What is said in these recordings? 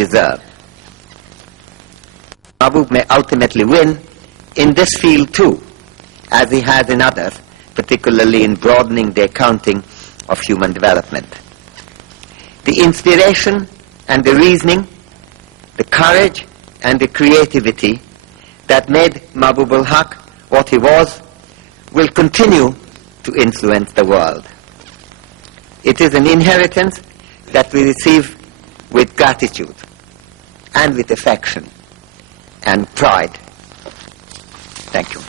deserve. Mahbub may ultimately win in this field too, as he has in others, particularly in broadening the accounting of human development. The inspiration and the reasoning, the courage and the creativity that made Mahbub al-Haq what he was will continue to influence the world. It is an inheritance that we receive with gratitude and with affection and pride. Thank you.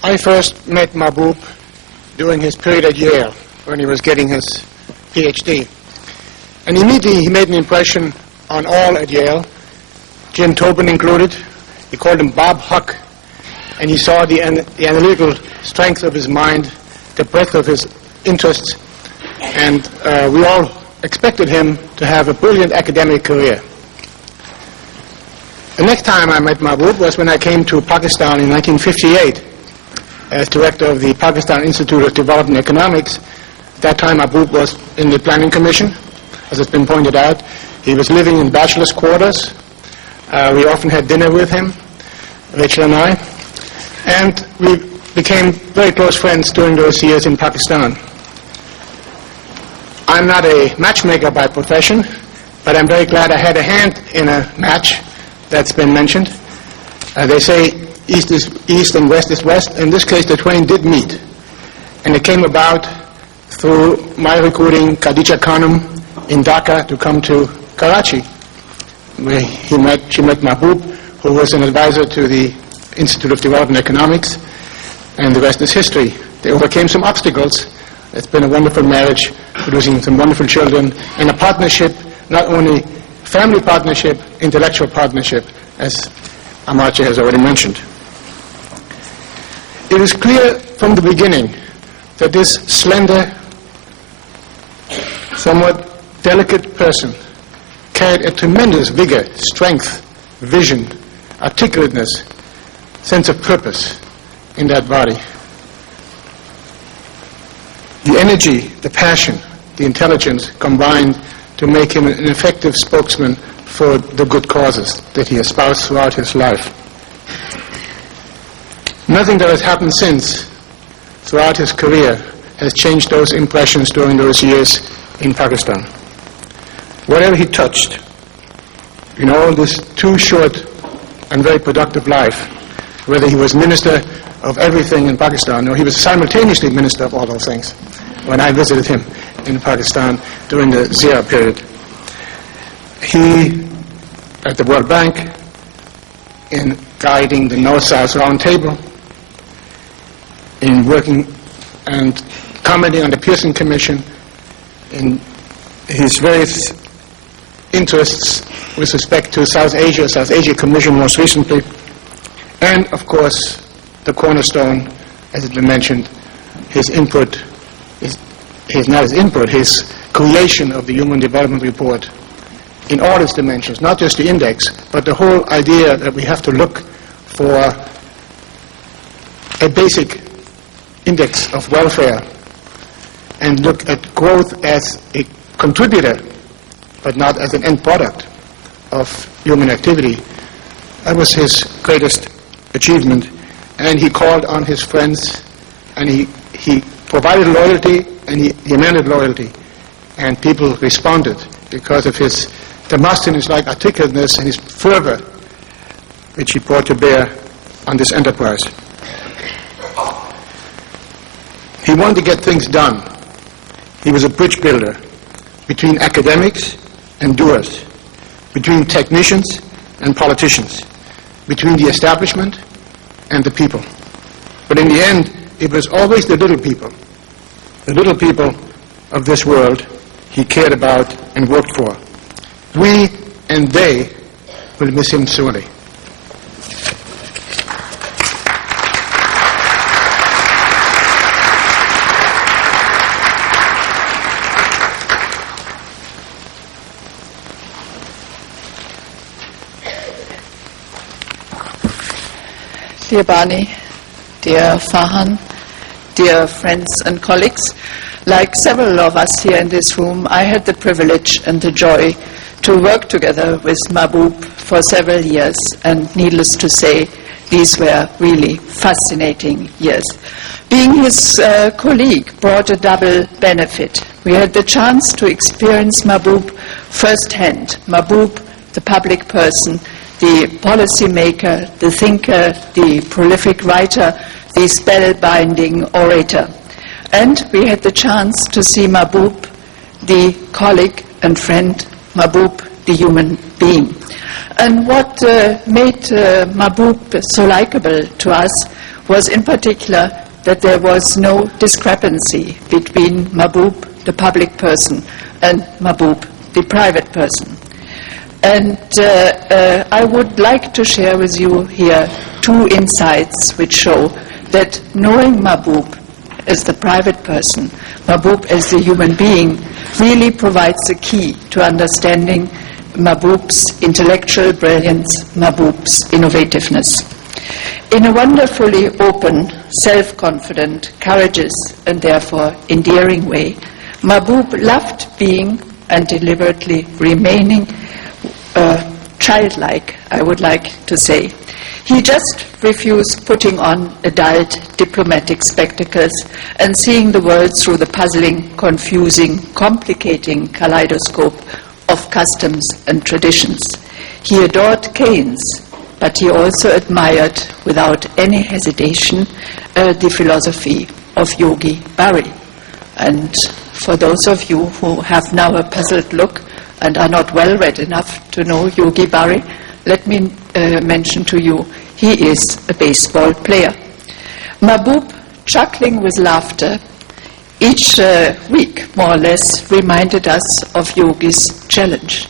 I first met Mahbub during his period at Yale, when he was getting his PhD. And immediately he made an impression on all at Yale, Jim Tobin included. He called him Bob Huck, and he saw the analytical strength of his mind, the breadth of his interests, and we all expected him to have a brilliant academic career. The next time I met Mahbub was when I came to Pakistan in 1958. As director of the Pakistan Institute of Development Economics. At that time, Mahbub was in the Planning Commission, as has been pointed out. He was living in bachelor's quarters. We often had dinner with him, Rachel and I, and we became very close friends during those years in Pakistan. I'm not a matchmaker by profession, but I'm very glad I had a hand in a match that's been mentioned. They say East is East and West is West. In this case, the twain did meet. And it came about through my recruiting Khadija Khanum in Dhaka to come to Karachi, where she met Mahbub, who was an advisor to the Institute of Development Economics, and the rest is history. They overcame some obstacles. It's been a wonderful marriage, producing some wonderful children, and a partnership, not only family partnership, intellectual partnership, as Amartya has already mentioned. It is clear from the beginning that this slender, somewhat delicate person carried a tremendous vigor, strength, vision, articulateness, sense of purpose in that body. The energy, the passion, the intelligence combined to make him an effective spokesman for the good causes that he espoused throughout his life. Nothing that has happened since, throughout his career, has changed those impressions during those years in Pakistan. Whatever he touched, in all this too short and very productive life, whether he was minister of everything in Pakistan, or he was simultaneously minister of all those things, when I visited him in Pakistan during the Zia period. He, at the World Bank, in guiding the North-South Round Table, in working and commenting on the Pearson Commission, in his various interests with respect to South Asia Commission most recently, and of course the cornerstone, as has been mentioned, his input, his creation of the Human Development Report in all its dimensions, not just the index, but the whole idea that we have to look for a basic index of welfare and look at growth as a contributor, but not as an end product of human activity. That was his greatest achievement, and he called on his friends, and he provided loyalty, and he demanded loyalty, and people responded because of his Demosthenes-like articulateness and his fervor, which he brought to bear on this enterprise. He wanted to get things done. He was a bridge builder between academics and doers, between technicians and politicians, between the establishment and the people. But in the end, it was always the little people of this world he cared about and worked for. We and they will miss him sorely. Dear Barney, dear Farhan, dear friends and colleagues, like several of us here in this room, I had the privilege and the joy to work together with Mahbub for several years, and needless to say, these were really fascinating years. Being his colleague brought a double benefit. We had the chance to experience Mahbub firsthand. Mahbub, the public person, the policy maker, the thinker, the prolific writer, the spellbinding orator. And we had the chance to see Mahbub, the colleague and friend, Mahbub, the human being. And what made Mahbub so likable to us was in particular that there was no discrepancy between Mahbub, the public person, and Mahbub, the private person. And I would like to share with you here two insights which show that knowing Mahbub as the private person, Mahbub as the human being, really provides a key to understanding Mahbub's intellectual brilliance, Mahbub's innovativeness. In a wonderfully open, self-confident, courageous, and therefore endearing way, Mahbub loved being and deliberately remaining childlike, I would like to say. He just refused putting on adult diplomatic spectacles and seeing the world through the puzzling, confusing, complicating kaleidoscope of customs and traditions. He adored canes, but he also admired, without any hesitation, the philosophy of Yogi Berra. And for those of you who have now a puzzled look and are not well read enough to know Yogi Berra, let me mention to you, he is a baseball player. Mahbub, chuckling with laughter, each week more or less reminded us of Yogi's challenge.